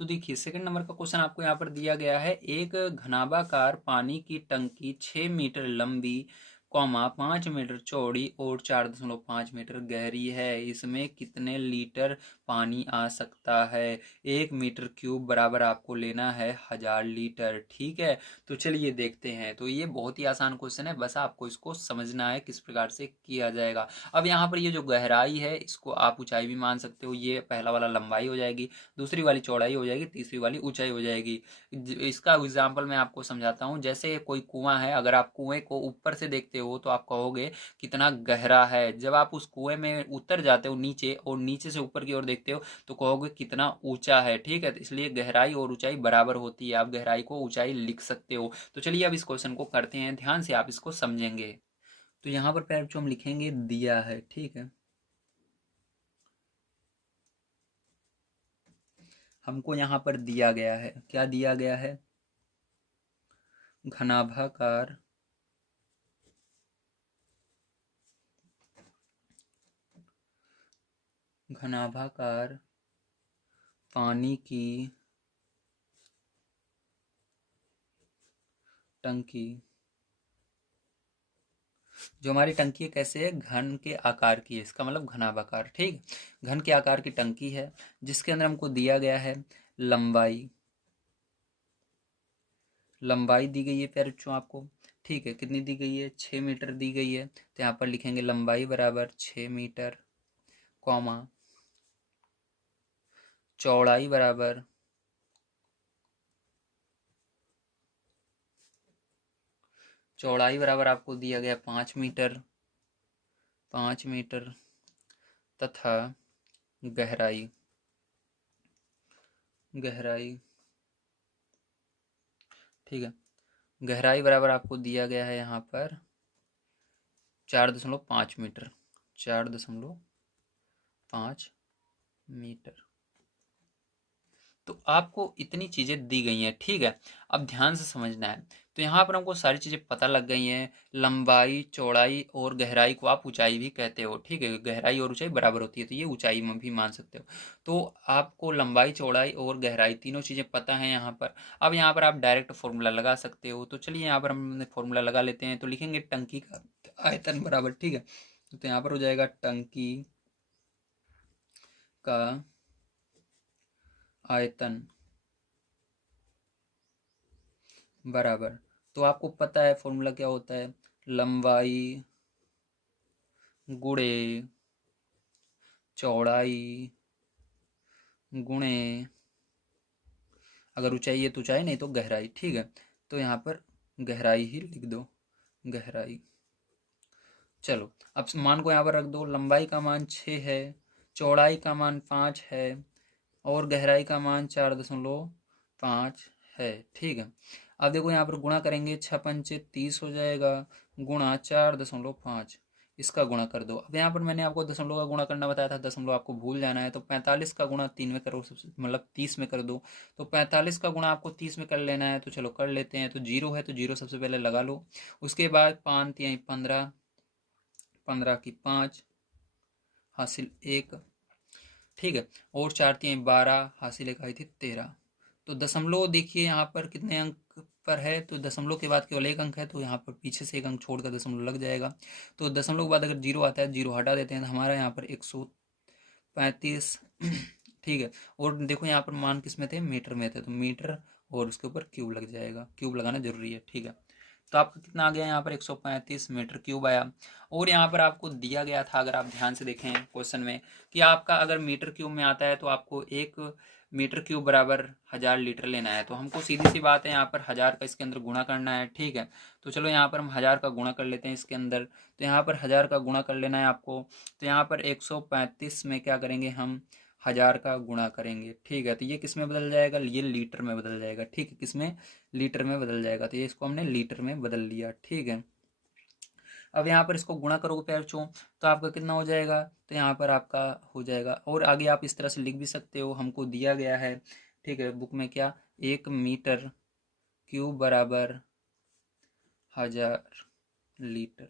तो देखिए second number का क्वेश्चन आपको यहाँ पर दिया गया है, एक घनाभाकार पानी की टंकी 6 मीटर लंबी, 5 मीटर चौड़ी और 4.5 मीटर गहरी है, इसमें कितने लीटर पानी आ सकता है? 1 मीटर क्यूब बराबर आपको लेना है 1000 लीटर। ठीक है, तो चलिए देखते हैं। तो ये बहुत ही आसान क्वेश्चन है, बस आपको इसको समझना है किस प्रकार से किया जाएगा। अब यहाँ पर ये जो गहराई है इसको आप ऊंचाई भी मान सकते हो, ये पहला वाला लंबाई हो जाएगी, दूसरी वाली चौड़ाई हो जाएगी, तीसरी वाली ऊंचाई हो जाएगी। इसका एग्जाम्पल मैं आपको समझाता हूँ। जैसे कोई कुआं है, अगर आप कुएं को ऊपर से देखते हो तो आप कहोगे कितना गहरा है। जब आप उस कुएं में उतर जाते हो नीचे और नीचे से ऊपर की ओर देखते हो तो कहोगे कितना ऊंचा है। ठीक है, तो इसलिए गहराई और ऊंचाई बराबर होती है, आप गहराई को ऊंचाई लिख सकते हो। तो चलिए अब इस क्वेश्चन को करते हैं, ध्यान से आप इसको समझेंगे। तो यहाँ पर पहले जो हम लिखेंगे दिया है, ठीक है, हमको यहाँ पर दिया गया है, क्या दिया गया है? घनाभाकार घनाभाकार पानी की टंकी। जो हमारी टंकी है कैसे है? घन के आकार की है, इसका मतलब घनाभाकार। ठीक, घन के आकार की टंकी है जिसके अंदर हमको दिया गया है लंबाई। लंबाई दी गई है प्यारे बच्चों आपको, ठीक है, कितनी दी गई है? 6 मीटर दी गई है। तो यहाँ पर लिखेंगे लंबाई बराबर 6 मीटर, कॉमा चौड़ाई बराबर आपको दिया गया 5 मीटर, 5 मीटर, तथा गहराई गहराई ठीक है, गहराई बराबर आपको दिया गया है यहाँ पर 4.5 मीटर, 4.5 मीटर। तो आपको इतनी चीज़ें दी गई हैं, ठीक है। अब ध्यान से समझना है। तो यहाँ पर हमको सारी चीज़ें पता लग गई हैं। लंबाई, चौड़ाई और गहराई को आप ऊंचाई भी कहते हो, ठीक है, गहराई और ऊंचाई बराबर होती है, तो ये ऊंचाई में भी मान सकते हो। तो आपको लंबाई, चौड़ाई और गहराई तीनों चीज़ें पता हैं यहाँ पर। अब यहाँ पर आप डायरेक्ट फॉर्मूला लगा सकते हो। तो चलिए यहाँ पर हम फॉर्मूला लगा लेते हैं। तो लिखेंगे टंकी का आयतन बराबर, ठीक है, तो यहाँ पर हो जाएगा टंकी का आयतन बराबर, तो आपको पता है फॉर्मूला क्या होता है? लंबाई गुणे चौड़ाई गुणे, अगर ऊंचाई है तो ऊंचाई, नहीं तो गहराई। ठीक है, तो यहाँ पर गहराई ही लिख दो, गहराई। चलो अब मान को यहाँ पर रख दो। लंबाई का मान 6 है, चौड़ाई का मान 5 है और गहराई का मान 4.5 है। ठीक है, अब देखो यहाँ पर गुणा करेंगे, 6×5 = 30 हो जाएगा, गुणा 4.5, इसका गुणा कर दो। अब यहाँ पर मैंने आपको दशमलव का गुणा करना बताया था, दशमलव आपको भूल जाना है। तो 45 का गुणा 3 में करो, सबसे मतलब 30 में कर दो। तो 45 का गुणा आपको 30 में कर लेना है, तो चलो कर लेते हैं। तो जीरो है तो जीरो सबसे पहले लगा लो। उसके बाद 5×3 = 15, 15 की 5, हासिल 1, ठीक है, और 4×3 = 12, हासिल एक आई थी 13। तो दशमलव देखिए यहाँ पर कितने अंक पर है, तो दशमलव के बाद केवल एक अंक है, तो यहाँ पर पीछे से एक अंक छोड़कर दशमलव लग जाएगा। तो दशमलव के बाद अगर जीरो आता है, जीरो हटा देते हैं, तो हमारा यहाँ पर 135 ठीक है। और देखो यहाँ पर मान किस में थे? मीटर में थे, तो मीटर और उसके ऊपर क्यूब लग जाएगा, क्यूब लगाना जरूरी है। ठीक है, तो आपका कितना आ गया यहाँ पर? 135 मीटर क्यूब आया। और यहाँ पर आपको दिया गया था, अगर आप ध्यान से देखें क्वेश्चन में, कि आपका अगर मीटर क्यूब में आता है तो आपको 1 मीटर क्यूब बराबर 1000 लीटर लेना है। तो हमको सीधी सी बात है, यहाँ पर 1000 का इसके अंदर गुणा करना है। ठीक है, तो चलो यहाँ पर हम 1000 का गुणा कर लेते हैं इसके अंदर। तो यहाँ पर 1000 का गुणा कर लेना है आपको। तो यहाँ पर 135 में क्या करेंगे हम? 1000 का गुणा करेंगे। ठीक है, तो ये किस में बदल जाएगा? ये लीटर में बदल जाएगा। ठीक है, किस में? लीटर में बदल जाएगा। तो ये इसको हमने लीटर में बदल लिया। ठीक है, अब यहाँ पर इसको गुणा करोगे प्यारे बच्चों, तो आपका कितना हो जाएगा? तो यहाँ पर आपका हो जाएगा। और आगे आप इस तरह से लिख भी सकते हो, हमको दिया गया है, ठीक है, बुक में क्या? 1 मीटर क्यूब बराबर 1000 लीटर,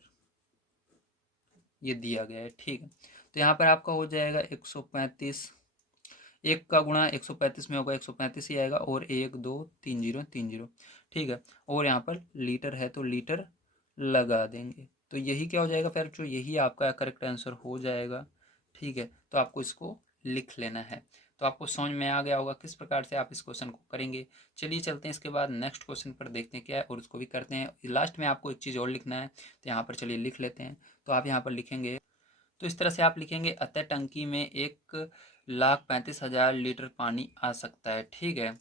ये दिया गया है। ठीक है, तो यहाँ पर आपका हो जाएगा 135 एक का गुणा 135 में होगा, 135 ही आएगा, और 1 2 3 0 3 0, ठीक है। और यहाँ पर लीटर है तो लीटर लगा देंगे, तो यही क्या हो जाएगा फिर, जो यही आपका करेक्ट आंसर हो जाएगा, ठीक है। तो आपको इसको लिख लेना है। तो आपको समझ में आ गया होगा किस प्रकार से आप इस क्वेश्चन को करेंगे। चलिए चलते हैं इसके बाद नेक्स्ट क्वेश्चन पर, देखते हैं क्या है और उसको भी करते हैं। लास्ट में आपको एक चीज़ और लिखना है, तो यहाँ पर चलिए लिख लेते हैं। तो आप यहाँ पर लिखेंगे, तो इस तरह से आप लिखेंगे, अतः टंकी में 1,35,000 लीटर पानी आ सकता है, ठीक है।